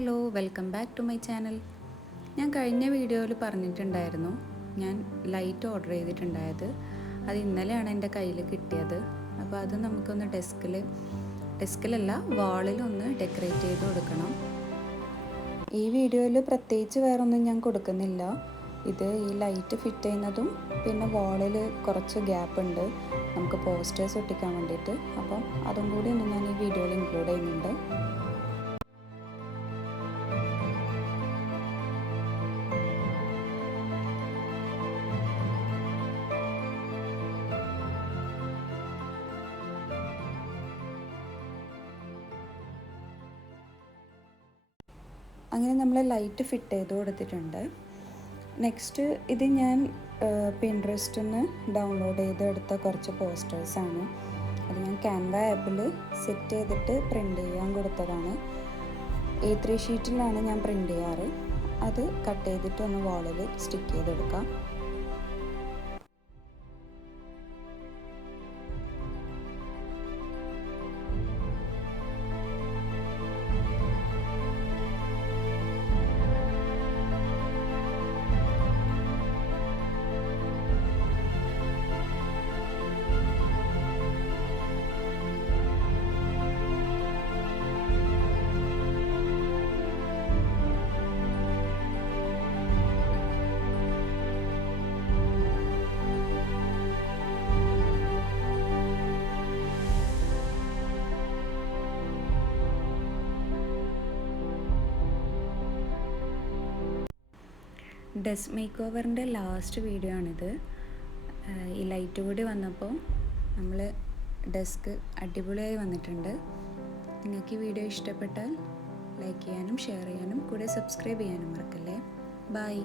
Hello, welcome back to my channel. ഞാൻ കഴിഞ്ഞ വീഡിയോയിൽ പറഞ്ഞിട്ടുണ്ടായിരുന്നു ഞാൻ ലൈറ്റ് ഓർഡർ ചെയ്തിട്ടുണ്ടായത്. അത് ഇന്നലെയാണ് എൻ്റെ കയ്യിൽ കിട്ടിയത്. അപ്പോൾ അത് നമുക്കൊന്ന് ഡെസ്കിലല്ല വാളിലൊന്ന് ഡെക്കറേറ്റ് ചെയ്ത് കൊടുക്കണം. ഈ വീഡിയോയിൽ പ്രത്യേകിച്ച് വേറൊന്നും ഞാൻ കൊടുക്കുന്നില്ല. ഇത് ഈ ലൈറ്റ് ഫിറ്റ് ചെയ്യുന്നതും പിന്നെ വാളിൽ കുറച്ച് ഗ്യാപ്പ് ഉണ്ട് നമുക്ക് പോസ്റ്റേഴ്സ് ഒട്ടിക്കാൻ വേണ്ടിയിട്ട്. അപ്പം അതും കൂടി ഒന്ന് ഞാൻ ഈ വീഡിയോയിൽ ഇൻക്ലൂഡ് ചെയ്യുന്നുണ്ട്. അങ്ങനെ നമ്മൾ ലൈറ്റ് ഫിറ്റ് ചെയ്ത് കൊടുത്തിട്ടുണ്ട്. നെക്സ്റ്റ് ഇത് ഞാൻ പിൻട്രസ്റ്റിൽ നിന്ന് ഡൗൺലോഡ് ചെയ്തെടുത്ത കുറച്ച് പോസ്റ്റേഴ്സാണ്. അത് ഞാൻ ക്യാൻവ ആപ്പിൽ സെറ്റ് ചെയ്തിട്ട് പ്രിൻ്റ് ചെയ്യാൻ കൊടുത്തതാണ്. A3 ഷീറ്റിലാണ് ഞാൻ പ്രിൻ്റ് ചെയ്യാറ്. അത് കട്ട് ചെയ്തിട്ട് ഒന്ന് വാളിൽ സ്റ്റിക്ക് ചെയ്തെടുക്കാം. ഡെസ്ക് മേക്ക് ഓവറിൻ്റെ ലാസ്റ്റ് വീഡിയോ ആണിത്. ഈ ലൈറ്റ് കൂടി വന്നപ്പോൾ നമ്മൾ ഡെസ്ക് അടിപൊളിയായി വന്നിട്ടുണ്ട്. നിങ്ങൾക്ക് ഈ വീഡിയോ ഇഷ്ടപ്പെട്ടാൽ ലൈക്ക് ചെയ്യാനും ഷെയർ ചെയ്യാനും കൂടെ സബ്സ്ക്രൈബ് ചെയ്യാനും മറക്കല്ലേ. ബൈ.